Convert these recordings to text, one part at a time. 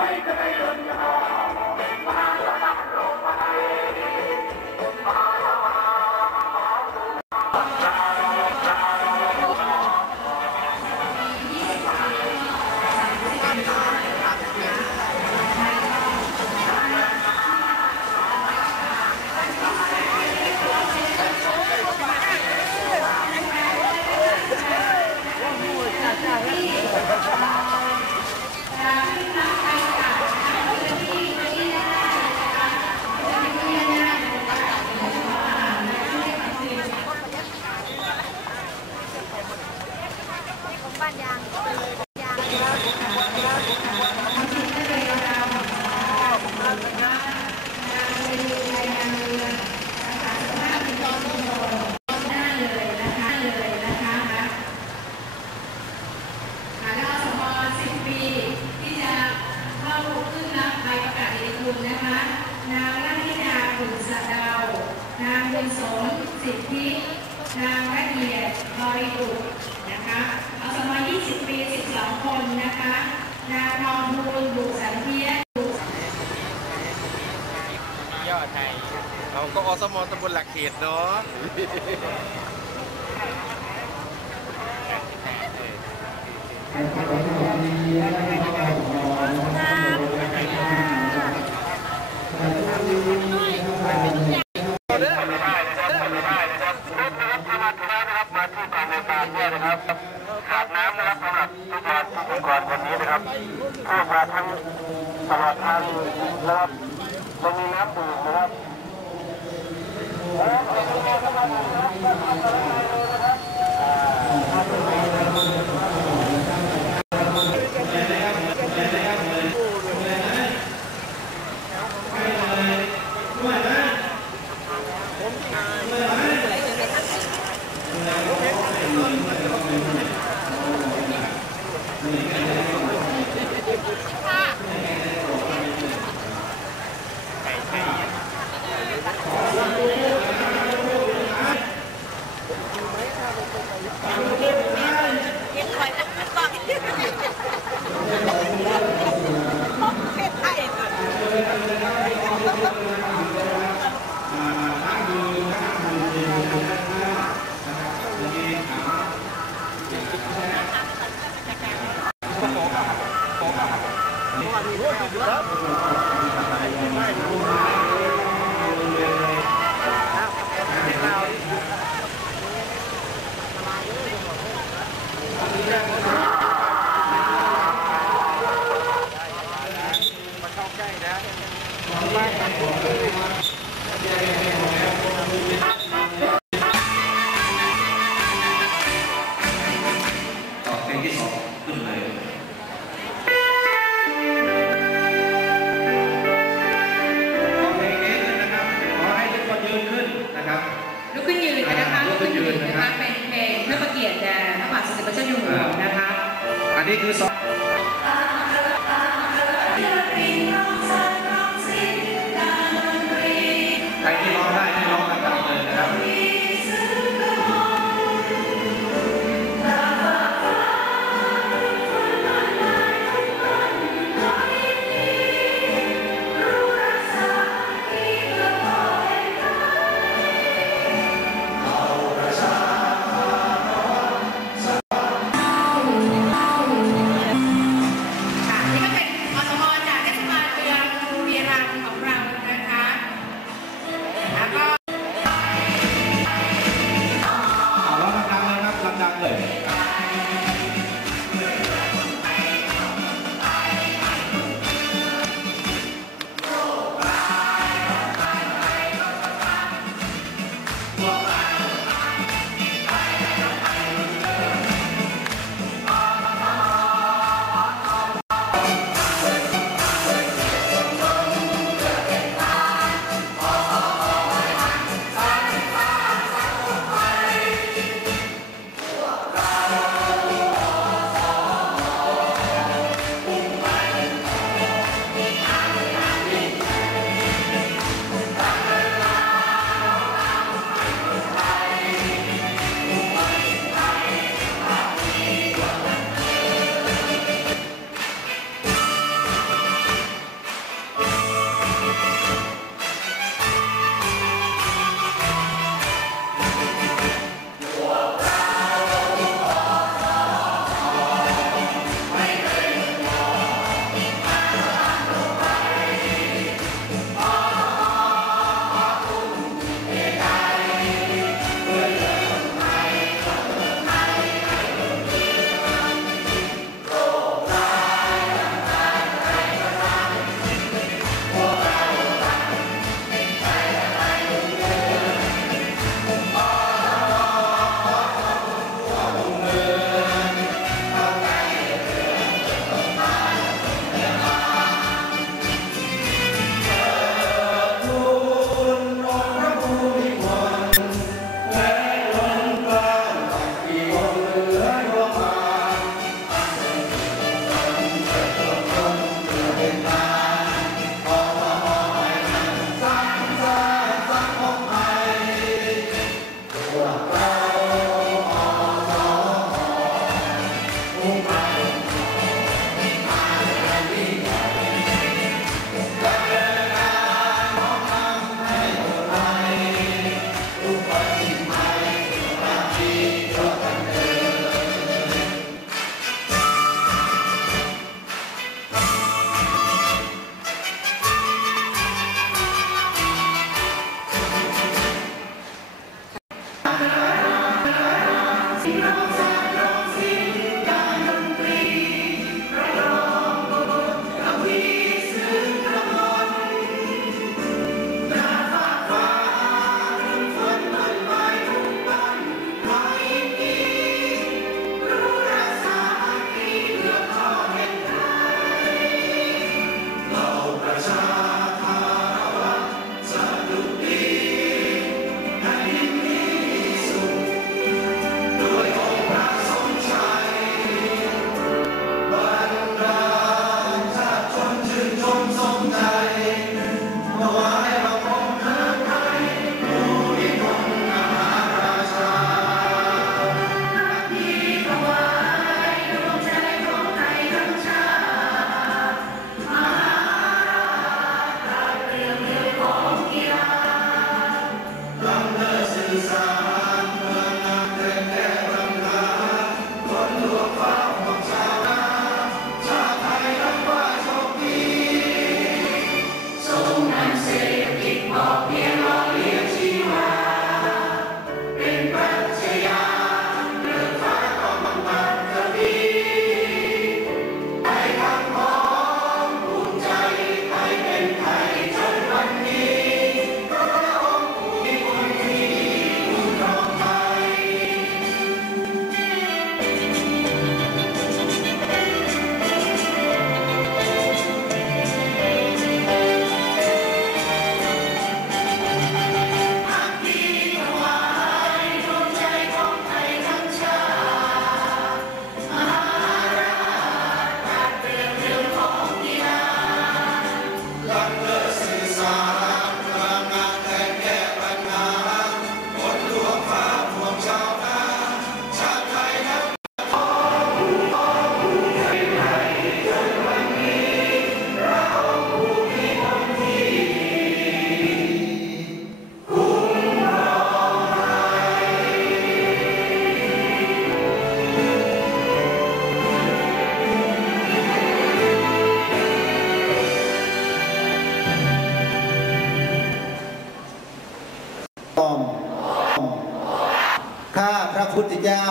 บ้ นางบุญสมสิทธินางละเอียดบริบุตรนะคะอาสมัย20 ปี 12 คนนะคะ นางทองบูลบุกสันเทียย่อไทยเราก็อสมตำบลหลักเขตเนาะ ขาดน้ำนะครับสำหรับทุกคนทุกคนวันนี้นะครับผู้มาทั้งตลอดทางนะครับจะมีน้ำดื่มนะครับเห็นคอยเป็นกองเฮ็ดไทย ต่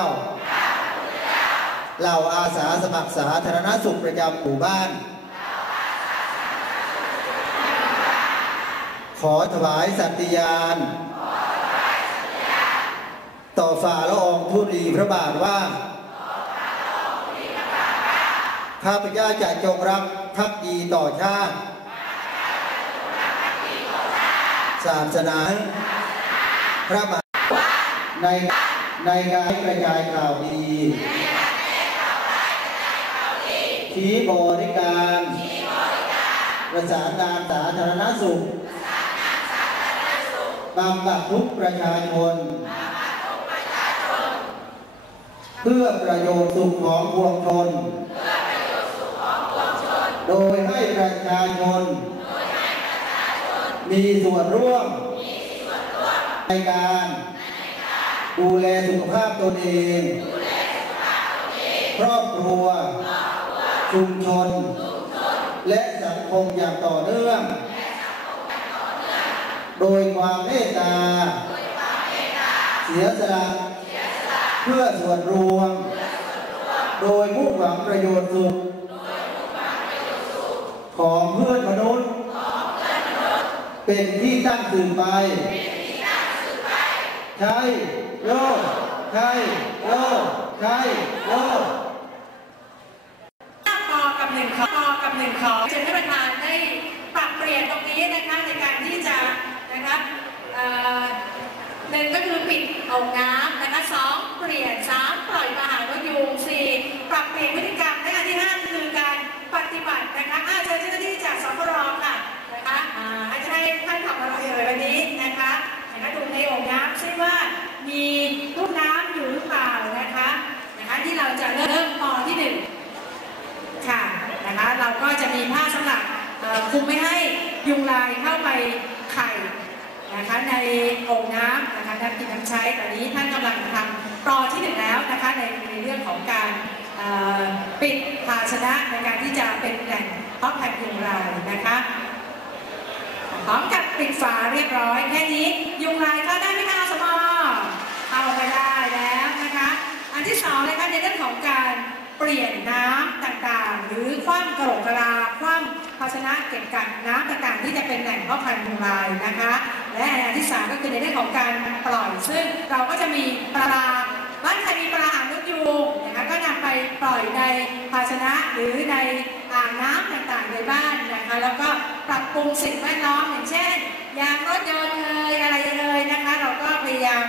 เจ้าเหล่าอาสาสมัครสาธารณสุขประจำหมู่บ้าน ขอถวายสัตยาณต่อฝ่าละอองธุลีพระบาทว่า ข้าพเจ้าจะจงรักภักดีต่อชาติศาสนาพระมหาใน ในการกระจายข่าวดี ชี้บริการ ประสานงานสาธารณสุขบำบัดทุกประชาชน เพื่อประโยชน์สุขของปวงชน โดยให้ประชาชน มีส่วนร่วมในการ ดูแลสุขภาพตนเอง ครอบครัว ชุมชน และสังคมอย่างต่อเนื่อง โดยความเมตตา เสียสละเพื่อส่วนรวม โดยมุ่งหวังประโยชน์สุขของเพื่อนมนุษย์ เป็นที่ตั้งสืบไป ใช่โลกใช่โลกใช่โลกปอกับหนึ่งขอต่อกับหนึ่งขอเชิญท่านประธานได้ปรับเปลี่ยนตรงนี้นะคะในการที่จะนะครับเอ่อหนึ่งก็คือปิดโอ่งน้ำนะคะสองเปลี่ยนสามปล่อยปลาหางนกยูงสี่ปรับเปลี่ยนพฤติกรรมและอันที่ห้าคือการปฏิบัตินะคะอาเชิญเจ้าหน้าที่จากสพรค่ะนะคะอ่าอาจจะให้ท่านทำอะไรเอ่ยวันนี้นะคะนะคะดูในโอ่งน้ำซิว่ามีลูกน้ำอยู่หรือเปล่านะคะนะคะที่เราจะเริ่มปอที่หนึ่ง ค่ะนะคะเราก็จะมีผ้าสำหรับเอ่อคลุมไม่ให้ยุงลายเข้าไปไข่นะคะใน โอ่งน้ำนะคะน้ำกินน้ำใช้ตอนนี้ท่านกำลังทำปลอที่หนึ่งแล้วนะคะในในเรื่องของการปิดภาชนะในการที่จะเป็นแหล่งเพาะพันธุ์ยุงลายนะคะพร้อมกับปิดฝาเรียบร้อย แค่นี้ยุงลายเขาได้ไหมคะสมอเข้าไปได้แล้วนะคะ อันที่สองนะคะในเรื่องของการเปลี่ยนน้ำต่างๆ หรือคว่ำกระโหลกกระลาคว่ำภาชนะเก็บกักน้ำต่างๆ ที่จะเป็นแหล่งเพาะพันธุ์ยุงลายนะคะ และอันที่สามก็คือในเรื่องของการปล่อย ซึ่งเราก็จะมีปลาบ้านใครมีปลาหางนกยูงนะคะก็นำไปปล่อยในภาชนะหรือในอ่างน้ำต่างๆในบ้านนะคะแล้วก็ปรับปรุงสิ่งแวดล้อมอย่างเช่นยางรถยนต์เลยอะไรเลยนะคะเราก็พยายาม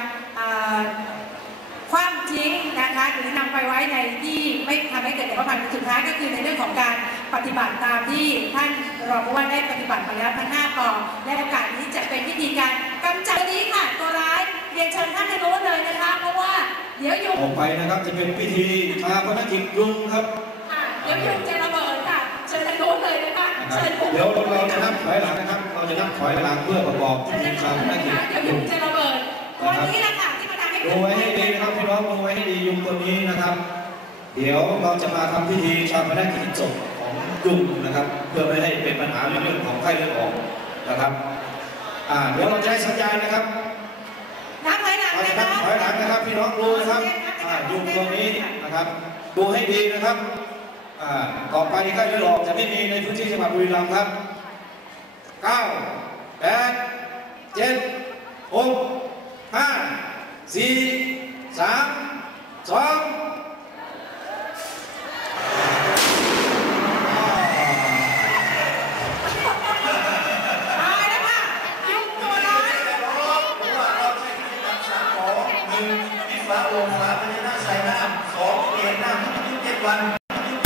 ความทิ้งนะคะหรือนำไปไว้ในที่ไม่ทำให้เกิดแหล่งเพาะพันสุดท้ายก็คือในเรื่องของการ ปฏิบัติตามที่ท่านรองผู้ว่าได้ปฏิบัติมาแล้วทั้ง5ปอและโอกาสนี้จะเป็นวิธีการกำจัดตัวนี้ค่ะตัวร้ายเรียนเชิญท่านในโน้นเลยนะคะ เพราะว่าเดี๋ยวยุงออกไปนะครับจะเป็นพิธีชาพนกิจยุงครับค่ะเดี๋ยวยุงจะระเบิดค่ะเชิญในโน้นเลยนะคะนะครับเชิญผมเดี๋ยวเราจะนับถอยหลังนะครับ เราจะนับถอยหลังเพื่อประกอบพิเชิญธีในโน้ชานพเลยนนะกิจคะเดี๋ยวยุงจะยุงระเบิดตัวนี้แหละค่ะที่มาทำให้เกิดูดไว้ให้ดีนะครับพี่น้องดูไว้ให้ดียุงตัวนี้นะครับ เดี๋ยวเราจะมาทำพิธีชาพนกิจศพของ ยุงนะครับ เพื่อไม่ให้เป็นปัญหาในเรื่องของไข้เลือดออกนะครับอ่าเดี๋ยวเราจะให้สัญญาณนะครับนับถอยหลังเรานะจะนับคะถอยหลังนะครับพี่น้องดูนะครับอ่ายุงตัวนี้นะครับ ดูให้ดีนะครับอ่าต่อไปไข้เลือดออกจะไม่มีในพื้นที่จังหวัดบุรีรัมย์ครับเก้าแปดเจ็ดหกห้าสี่สามสอง